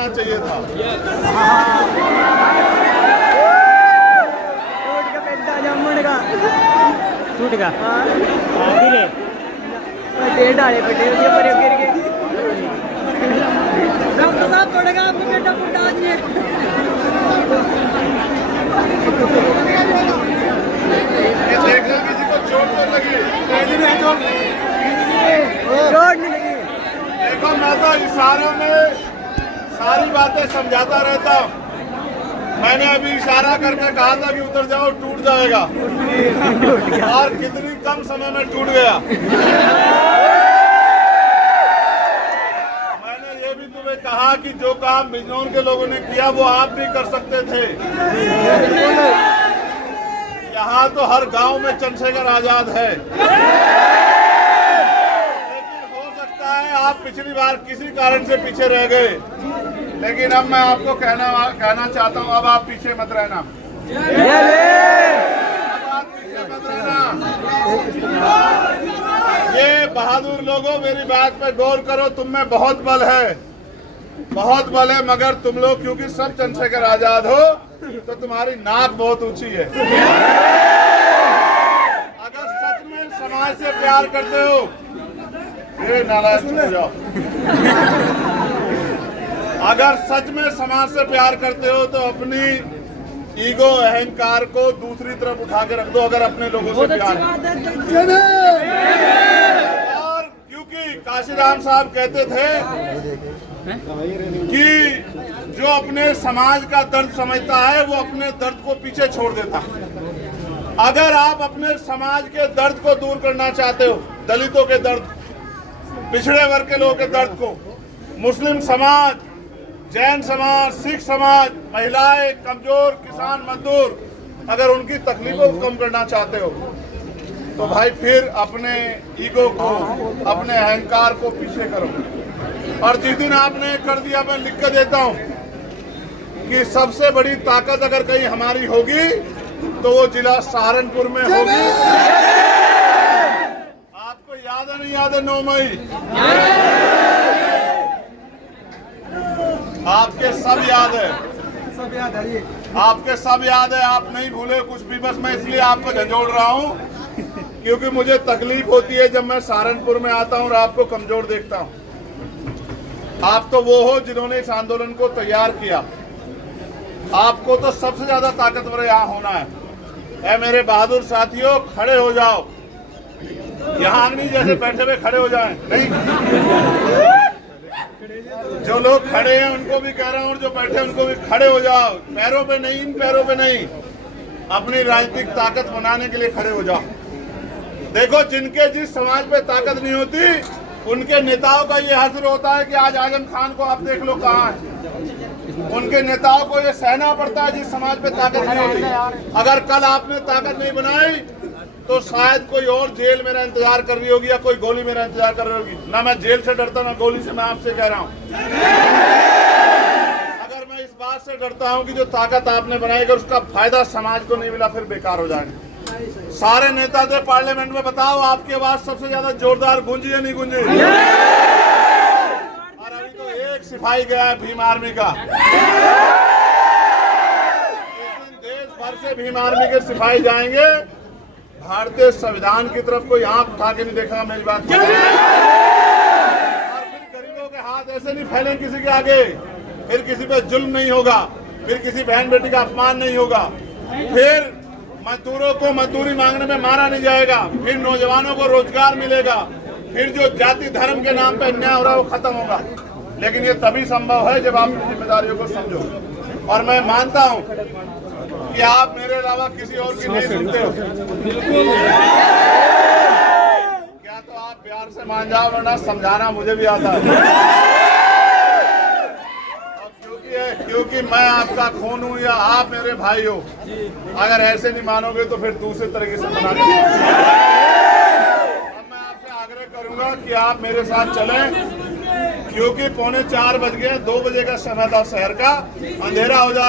होना चाहिए था। टूट गया डॉक्टर साहब तोड़ेगा आपको बेटा पुट्टा आज ये देखो किसी को चोट तो लगी, चोट नहीं लगी। देखो मैं तो इशारों में सारी बातें समझाता रहता हूँ। मैंने अभी इशारा करके कहा था कि उतर जाओ, टूट जाएगा, और कितनी कम समय में टूट गया। मैंने ये भी तुम्हें कहा कि जो काम बिजनौर के लोगों ने किया वो आप भी कर सकते थे। यहाँ तो हर गांव में चंद्रशेखर आजाद है, लेकिन हो सकता है आप पिछली बार किसी कारण से पीछे रह गए। लेकिन अब मैं आपको कहना चाहता हूँ, अब आप पीछे मत रहना, अब आप पीछे मत रहना। ये बहादुर लोगों, मेरी बात पे गौर करो, तुम में बहुत बल है, बहुत बल है, मगर तुम लोग क्योंकि सब चंद्रशेखर आजाद हो तो तुम्हारी नाक बहुत ऊंची है। अगर सच में समाज से प्यार करते हो, ये नालायक हो जाओ, अगर सच में समाज से प्यार करते हो तो अपनी ईगो, अहंकार को दूसरी तरफ उठा के रख दो। अगर अपने लोगों से प्यार है, और क्योंकि काशीराम साहब कहते थे कि जो अपने समाज का दर्द समझता है वो अपने दर्द को पीछे छोड़ देता है। अगर आप अपने समाज के दर्द को दूर करना चाहते हो, दलितों के दर्द, पिछड़े वर्ग के लोगों के दर्द को, मुस्लिम समाज, जैन समाज, सिख समाज, महिलाएं, कमजोर, किसान, मजदूर, अगर उनकी तकलीफों को कम करना चाहते हो तो भाई फिर अपने ईगो को, अपने अहंकार को पीछे करो। और जिस दिन आपने कर दिया, मैं लिख कर देता हूं कि सबसे बड़ी ताकत अगर कहीं हमारी होगी तो वो जिला सहारनपुर में होगी। आपको याद है नहीं याद है 9 मई? आपके सब याद है, आपके सब याद है, आप नहीं भूले कुछ भी। बस मैं इसलिए आपको झंझोड़ रहा हूँ क्योंकि मुझे तकलीफ होती है जब मैं सहारनपुर में आता हूँ और आपको कमजोर देखता हूँ। आप तो वो हो जिन्होंने इस आंदोलन को तैयार किया। आपको तो सबसे ज्यादा ताकतवर यहाँ होना है। ऐ मेरे बहादुर साथियों, खड़े हो जाओ। यहाँ नहीं जैसे बैठे हुए खड़े हो जाएं, नहीं। जो लोग खड़े हैं उनको भी कह रहा हूँ, और जो बैठे हैं उनको भी खड़े हो जाओ। पैरों पे नहीं, इन पैरों पे नहीं, अपनी राजनीतिक ताकत बनाने के लिए खड़े हो जाओ। देखो, जिनके जिस समाज पे ताकत नहीं होती उनके नेताओं का ये हश्र होता है कि आज आजम खान को आप देख लो कहाँ है। उनके नेताओं को ये सहना पड़ता है जिस समाज पे ताकत नहीं होती। अगर कल आपने ताकत नहीं बनाई तो शायद कोई और जेल मेरा इंतजार कर रही होगी या कोई गोली मेरा इंतजार कर रही होगी। ना मैं जेल से डरता ना गोली से। मैं आपसे कह रहा हूँ, अगर मैं इस बात से डरता हूँ कि जो ताकत आपने बनाई अगर उसका फायदा समाज को नहीं मिला फिर बेकार हो जाएगा। सारे नेता थे पार्लियामेंट में, बताओ आपकी आवाज सबसे ज्यादा जोरदार गूंजी या नहीं गूंजी? और अभी तो एक सिपाही गया है भीम आर्मी का। देश भर से भीम आर्मी के सिपाही जाएंगे, भारतीय संविधान की तरफ कोई आंख उठा के नहीं देखेगा। मेरी बात, और फिर गरीबों के हाथ ऐसे नहीं फैलेंगे किसी के आगे, फिर किसी पे जुल्म नहीं होगा, फिर किसी बहन बेटी का अपमान नहीं होगा, फिर मजदूरों को मजदूरी मांगने में मारा नहीं जाएगा, फिर नौजवानों को रोजगार मिलेगा, फिर जो जाति धर्म के नाम पे अन्याय हो रहा है वो खत्म होगा। लेकिन ये तभी संभव है जब आप जिम्मेदारियों को समझो। और मैं मानता हूँ कि आप मेरे अलावा किसी और की नहीं सुनते हो। क्या तो आप प्यार से मान जाओ, वरना समझाना मुझे भी आता है। क्योंकि मैं आपका खून हूँ या आप मेरे भाई हो। अगर ऐसे नहीं मानोगे तो फिर दूसरे तरीके से मना लीजिए। अब मैं आपसे आग्रह करूंगा कि आप मेरे साथ चलें, क्योंकि 3:45 बज गए, 2 बजे का समय था शहर का, अंधेरा हो जाए।